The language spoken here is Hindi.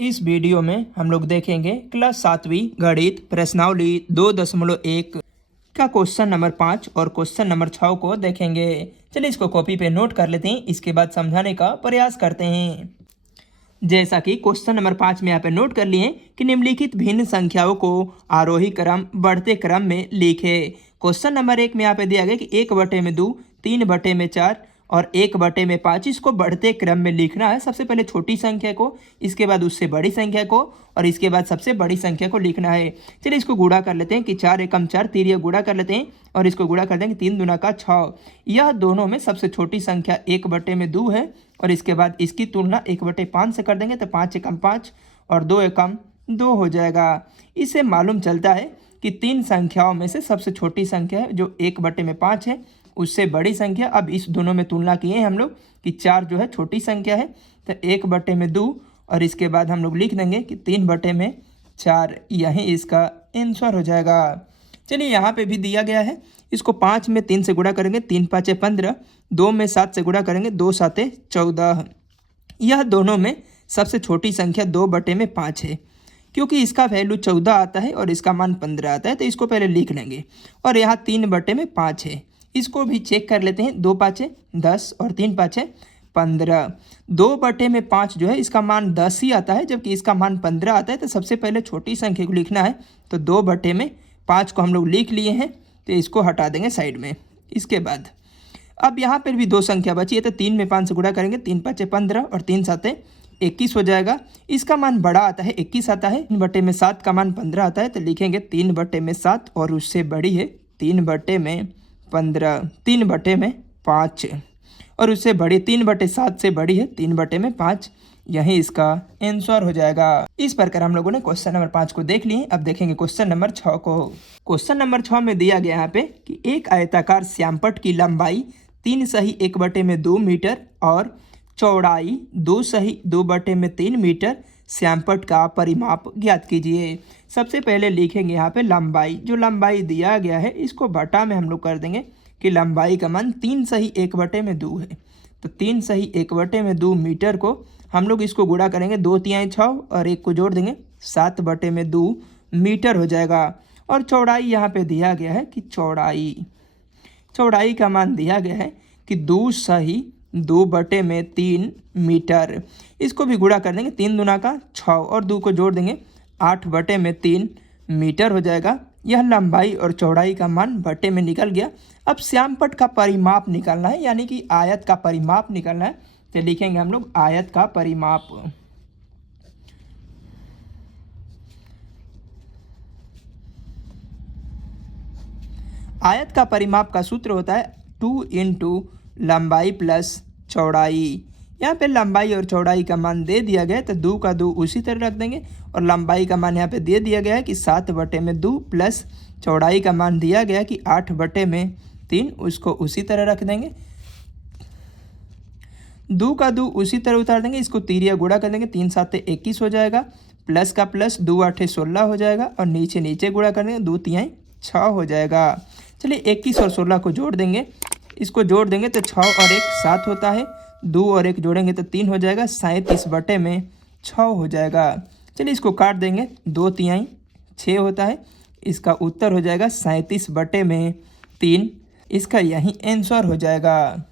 इस वीडियो में हम लोग देखेंगे क्लास 7वीं गणित प्रश्नावली 2.1 का क्वेश्चन नंबर 5 और क्वेश्चन नंबर 6 को देखेंगे। चलिए इसको कॉपी पे नोट कर लेते हैं, इसके बाद समझाने का प्रयास करते हैं। जैसा कि क्वेश्चन नंबर 5 में यहाँ पे नोट कर लिए कि निम्नलिखित भिन्न संख्याओं को आरोही क्रम बढ़ते क्रम में लिखे। क्वेश्चन नंबर 1 में यहाँ पे दिया गया कि 1/2, 3/4 और 1/5 इसको बढ़ते क्रम में लिखना है। सबसे पहले छोटी संख्या को, इसके बाद उससे बड़ी संख्या को और इसके बाद सबसे बड़ी संख्या को लिखना है। चलिए इसको गुणा कर लेते हैं कि 4 एकम 4, 3 गुणा कर लेते हैं और इसको गुणा कर देंगे 3 दूना का 6। यह दोनों में सबसे छोटी संख्या 1/2 है और इसके बाद इसकी तुलना 1/5 से कर देंगे तो 5 एकम 5 और 2 एकम 2 हो जाएगा। इससे मालूम चलता है कि तीन संख्याओं में से सबसे छोटी संख्या है जो 1/5 है, उससे बड़ी संख्या। अब इस दोनों में तुलना किए हैं हम लोग कि 4 जो है छोटी संख्या है तो 1/2 और इसके बाद हम लोग लिख देंगे कि 3/4। यही इसका आंसर हो जाएगा। चलिए यहाँ पे भी दिया गया है, इसको 5 में 3 से गुणा करेंगे 3 5 15, 2 में 7 से गुणा करेंगे 2 7 14। यह दोनों में सबसे छोटी संख्या 2/5 है क्योंकि इसका वैल्यू 14 आता है और इसका मान 15 आता है, तो इसको पहले लिख लेंगे। और यहाँ 3/5 है, इसको भी चेक कर लेते हैं। 2 5 10 और 3 5 15। 2/5 जो है इसका मान 10 ही आता है जबकि इसका मान 15 आता है, तो सबसे पहले छोटी संख्या को लिखना है। तो 2/5 को हम लोग लिख लिए हैं तो इसको हटा देंगे साइड में। इसके बाद अब यहाँ पर भी दो संख्या बची है तो 3 में 5 से गुणा करेंगे 3 5 15 और 3 7 21 हो जाएगा। इसका मान बड़ा आता है 21 आता है। 3/7 का मान 15 आता है तो लिखेंगे 3/7 और उससे बड़ी है 3/15, 3/5 और उससे बड़ी 3/7 से बड़ी है 3/5। यही इसका आंसर हो जाएगा। इस प्रकार हम लोगों ने क्वेश्चन नंबर 5 को देख लिए। अब देखेंगे क्वेश्चन नंबर 6 को। क्वेश्चन नंबर 6 में दिया गया यहाँ पे कि एक आयताकार श्यामपट्ट की लंबाई 3 सही 1/2 मीटर और चौड़ाई 2 सही 2/3 मीटर, श्यामपट्ट का परिमाप ज्ञात कीजिए। सबसे पहले लिखेंगे यहाँ पे लंबाई। जो लंबाई दिया गया है इसको बटा में हम लोग कर देंगे कि लंबाई का मान 3 सही 1/2 है। तो 3 सही 1/2 मीटर को हम लोग इसको गुणा करेंगे 2 3 6 और 1 को जोड़ देंगे 7/2 मीटर हो जाएगा। और चौड़ाई यहाँ पे दिया गया है कि चौड़ाई का मान दिया गया है कि 2 सही 2/3 मीटर। इसको भी गुणा कर देंगे 3 दूना का 6 और 2 को जोड़ देंगे 8/3 मीटर हो जाएगा। यह लंबाई और चौड़ाई का मान बटे में निकल गया। अब श्यामपट्ट का परिमाप निकालना है, यानी कि आयत का परिमाप निकालना है। तो लिखेंगे हम लोग आयत का परिमाप। आयत का परिमाप का सूत्र होता है 2 × लंबाई प्लस चौड़ाई। यहाँ पे लंबाई और चौड़ाई का मान दे दिया गया है तो 2 का 2 उसी तरह रख देंगे और लंबाई का मान यहाँ पे दे दिया गया है कि 7/2 प्लस चौड़ाई का मान दिया गया है कि 8/3, उसको उसी तरह रख देंगे। 2 का 2 उसी तरह उतार देंगे, इसको तिरिया गुणा कर देंगे 3 7 21 हो जाएगा, प्लस का प्लस 2 8 16 हो जाएगा और नीचे गुणा कर देंगे 2 3 6 हो जाएगा। चलिए 21 और 16 को जोड़ देंगे, इसको जोड़ देंगे तो 6 और 1 7 होता है, 2 और 1 जोड़ेंगे तो 3 हो जाएगा, 37/6 हो जाएगा। चलिए इसको काट देंगे 2 3 6 होता है, इसका उत्तर हो जाएगा 37/3। इसका यही आंसर हो जाएगा।